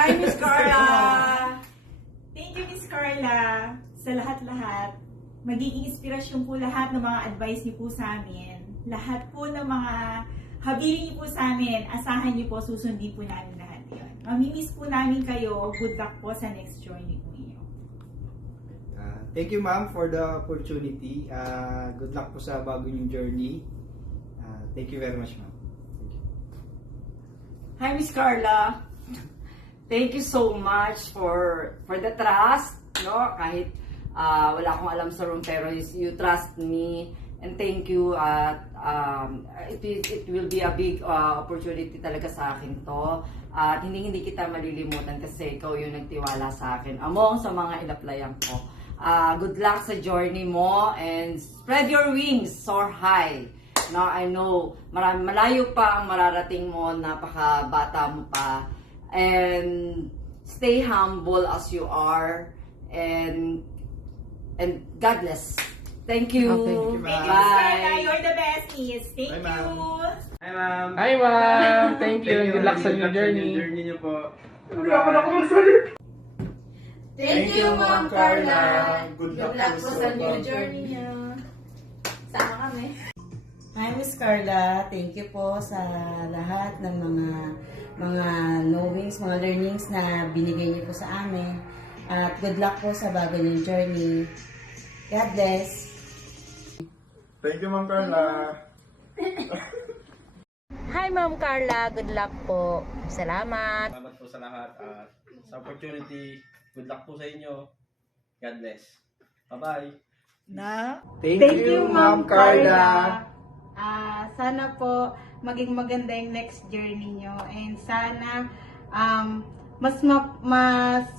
Hi, Miss Carla! Thank you, Miss Carla, sa lahat-lahat. Magiging inspirasyon po lahat ng mga advice niyo po sa amin. Lahat po ng mga habilin niyo po sa amin, asahan niyo po, susundin po namin lahat yun. Mamimiss po namin kayo. Good luck po sa next journey po niyo. Thank you, ma'am, for the opportunity. Good luck po sa bago niyong journey. Thank you very much, ma'am. Thank you. Hi, Miss Carla. Thank you so much for the trust, no? Kahit wala akong alam sa room, pero you trust me, and thank you. It will be a big opportunity talaga sa akin to. At hindi kita malilimutan kasi ikaw yung nagtiwala sa akin among sa mga inaplayan ko. Good luck sa journey mo and spread your wings, soar high. No, I know, malayo pa ang mararating mo, napakabata mo pa. And stay humble as you are. And God bless. Thank you. Thank you, Thank ma'am. you, Miss Carla. You're the best, Miss. Thank Bye, you. ma'am. Hi, ma'am. Hi, ma'am! Thank you. Good luck sa new journey. journey niyo po. Thank you, Ma'am Carla. Good Good luck po sa new journey niyo. Sama kami. Hi, Miss Carla. Thank you po sa lahat ng mga knowings, mga learnings na binigay niyo po sa amin. At good luck po sa bago niyong journey. God bless. Thank you, ma'am Carla. Hi, Ma'am Carla. Good luck po. Salamat. Salamat po sa lahat at sa opportunity. Good luck po sa inyo. God bless. Bye-bye. Thank you, ma'am Carla. Sana po maging maganda yung next journey nyo. And sana mas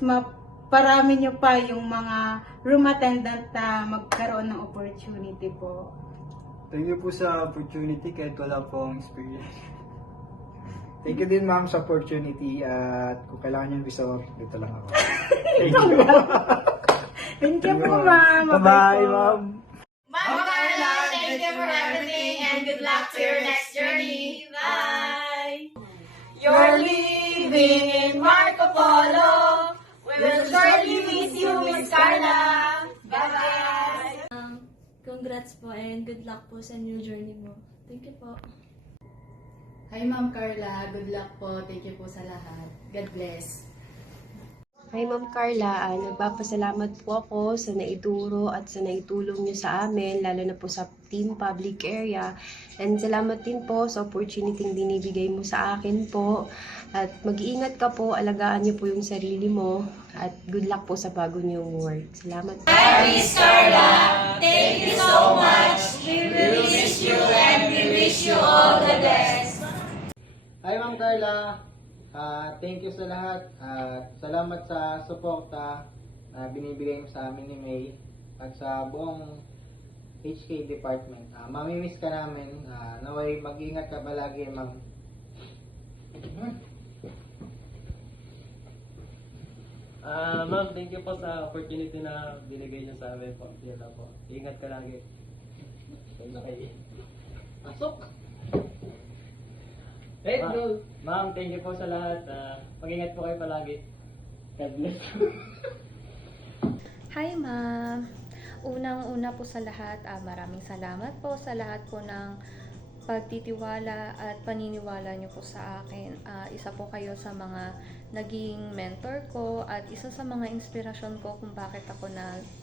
maparami nyo pa yung mga room attendant na magkaroon ng opportunity po. Thank you po sa opportunity kahit wala pong experience. Thank you din, ma'am, sa opportunity. At kung kailangan yung resort, dito lang ako. Thank you. Thank you po, ma'am. Bye-bye, ma'am. Ma'am Carla, thank you for everything and good luck to your next journey. Bye! You're living in Marco Polo. We will surely miss you, Miss Carla. Bye-bye! Congrats po and good luck po sa new journey mo. Thank you po. Hi, Ma'am Carla. Good luck po. Thank you po sa lahat. God bless. Hi, Ma'am Carla. Nagpapasalamat po ako sa naituro at sa naitulong niyo sa amin, lalo na po sa Team Public Area. And salamat din po sa opportunity binibigay mo sa akin po. At mag-iingat ka po, alagaan niyo po yung sarili mo. At good luck po sa bago niyong work. Salamat po. Hi, Miss Carla. Thank you so much. We will miss you and we wish you all the best. Hi, ma'am Carla. Thank you sa lahat. Salamat sa suporta na binibigay mo sa amin ni May at sa buong HK department. Mamimiss ka namin. Naway mag-ingat ka palagi, ma'am. Ma'am, thank you po sa opportunity na binigay niyo sa amin po. Yan lang po. Ingat ka lagi. Pasok! Hey, ma'am, thank you po sa lahat. Mag-ingat po kayo palagi. God bless. Hi, Ma'am. Unang-una po sa lahat, maraming salamat po sa lahat po ng pagtitiwala at paniniwala niyo po sa akin. Isa po kayo sa mga naging mentor ko at isa sa mga inspirasyon ko kung bakit ako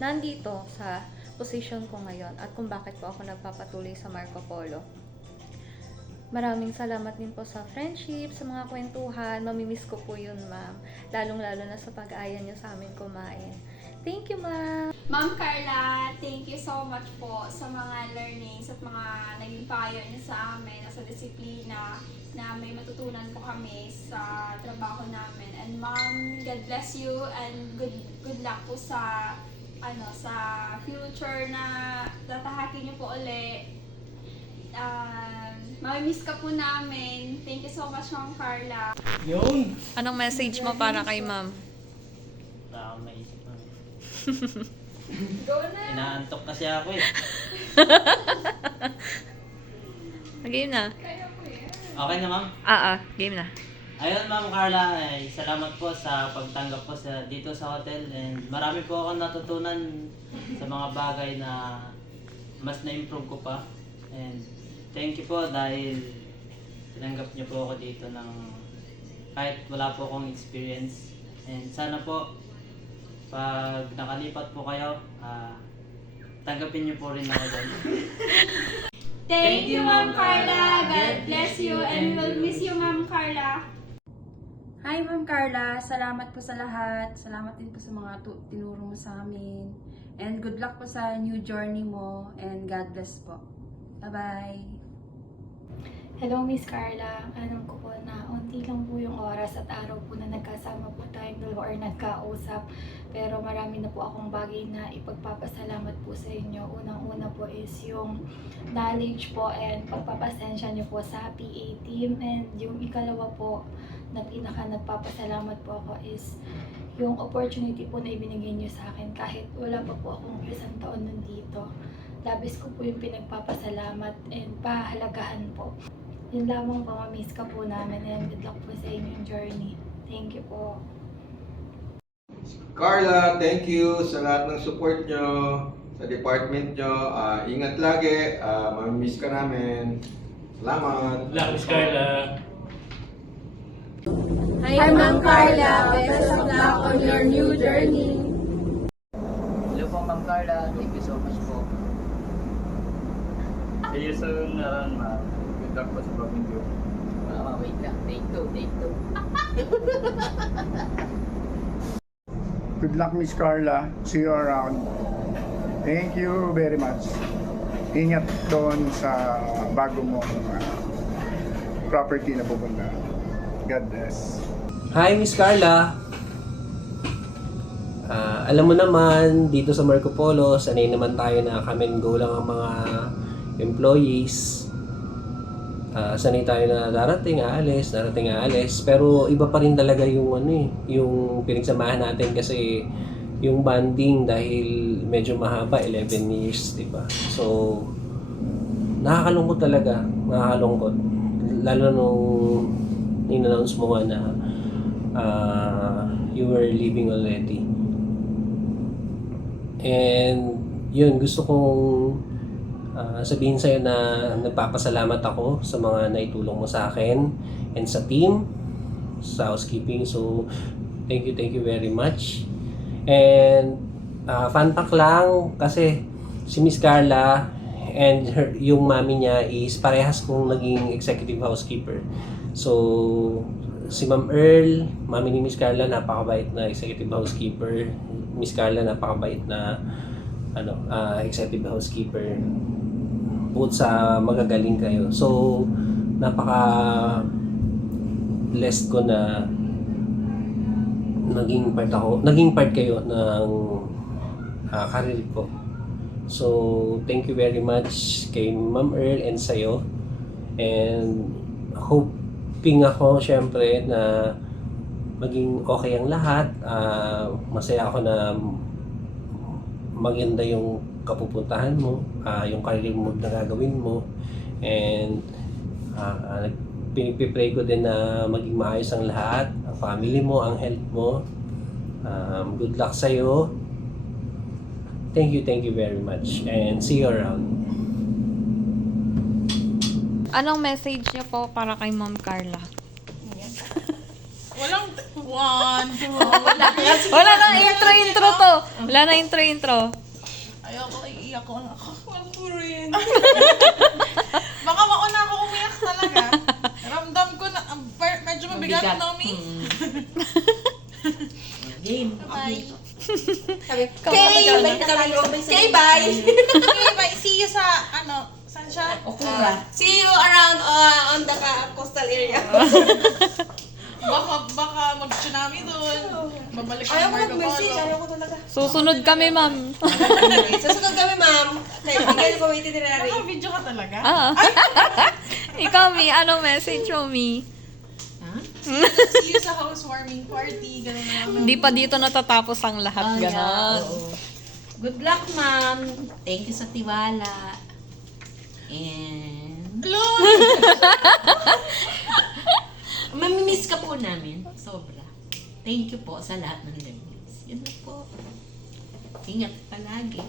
nandito sa position ko ngayon at kung bakit po ako nagpapatuloy sa Marco Polo. Maraming salamat din po sa friendship, sa mga kwentuhan. Mamimiss ko po yun, ma'am. Lalong-lalo na sa pag-aya niyo sa amin kumain. Thank you, ma'am! Ma'am Carla, thank you so much po sa mga learnings at mga naging payo niyo sa amin, sa disiplina, na may matutunan po kami sa trabaho namin. And ma'am, God bless you and good luck po sa sa future na tatahakin niyo po uli. Mamimiss ka po namin. Thank you so much, Ma'am Carla. Yun! Anong message mo para kay Ma'am? Wala akong naisip na. Go na! Inaantok kasi ako eh. Game na. Kaya po yan. Okay na, ma'am? Game na. Ayun, Ma'am Carla, salamat po sa pagtanggap po dito sa hotel, and marami po akong natutunan sa mga bagay na mas na-improve ko pa. And thank you po dahil tinanggap niyo po ako dito ng kahit wala po akong experience. And sana po pag nakalipat po kayo, tanggapin niyo po rin ako doon. Thank you, Ma'am Carla. God bless you and we'll miss you, Ma'am Carla. Hi, Ma'am Carla. Salamat po sa lahat. Salamat din po sa mga tinuro mo sa amin. And good luck po sa new journey mo. And God bless po. Bye-bye. Hello, Miss Carla. Alam ko po na unti lang po yung oras at araw po na nagkasama po tayong dalawa or nagkausap. Pero marami na po akong bagay na ipagpapasalamat po sa inyo. Unang-una po is yung knowledge po and pagpapasensya niyo po sa PA team. And yung ikalawa po na pinaka nagpapasalamat po ako is yung opportunity po na ibinigay niyo sa akin kahit wala pa po akong 1 taon nandito. Labis ko po yung pinagpapasalamat and pahalagahan po. Yun lamang po, mamiss ka po namin and good luck po sa inyong journey. Thank you po. Carla, thank you sa lahat ng support nyo sa department nyo. Ingat lagi, mamimiss ka namin. Salamat. Miss Carla. Hi, Ma'am Carla. Best of luck on your new journey. Hello po, Ma'am Carla. Thank you so much po. See you soon around, ma'am. Good luck po sa bagong job. Wait lang. Take two. Good luck, Miss Carla. See you around. Thank you very much. Ingat doon sa bago mong property na pupunta. God bless. Hi, Miss Carla. Alam mo naman, dito sa Marco Polo, sanay naman tayo na come and go lang ang mga employees. Sanay tayo na darating, aalis. Pero iba pa rin talaga yung yung pinagsamahan natin kasi yung bonding dahil medyo mahaba, 11 years, di ba? So, nakakalungkot talaga. Nakakalungkot. Lalo nung in-announce mo nga na you were leaving already. And yun, gusto kong sabihin sa'yo na nagpapasalamat ako sa mga naitulong mo sa akin and sa team, sa housekeeping. So, thank you very much. And fun fact lang, kasi si Miss Carla and yung mami niya is parehas kong naging executive housekeeper. So, si Ma'am Earl, mami ni Miss Carla, napakabait na executive housekeeper. Miss Carla, napakabait na executive housekeeper. Bukod sa magagaling kayo. So, napaka-blessed ko na naging part kayo ng career ko. So, thank you very much kay Ma'am Earl and sa'yo. And hoping ako, syempre, na maging okay ang lahat. Masaya ako na maganda yung kapupuntahan mo, yung career move na gagawin mo. And pinipray ko din na maging maayos ang lahat, ang family mo, ang health mo. Good luck sa'yo. Thank you very much. And see you around. Anong message niyo po para kay Ma'am Carla? Walang one, two. Wala na intro to. Wala na intro. Ayoko, iiyak ko lang ako. Ako rin. Baka mauna ako umiyak talaga. Ramdam ko na, medyo mabigat, Nomi. Game. Bye. Okay, bye. Bye. See you sa, saan siya? Okura. See you around on the coastal area. Baka mag-tsunami doon. Babalik Ayaw ko Marco mag-message. Polo. Ayaw ko talaga. Susunod kami, ma'am. Susunod kami, ma'am. Bigyan ko itinerary. Naka-video ka talaga? Ikaw, Mi, anong message mo, Mi? See you sa housewarming party. Ganun na lang. Hindi pa dito natatapos ang lahat, ganon. Good luck, ma'am. Thank you sa tiwala. And... Mamimiss ka po namin. Sobra. Thank you po sa lahat ng learnings. Yun na po. Ingat palagi.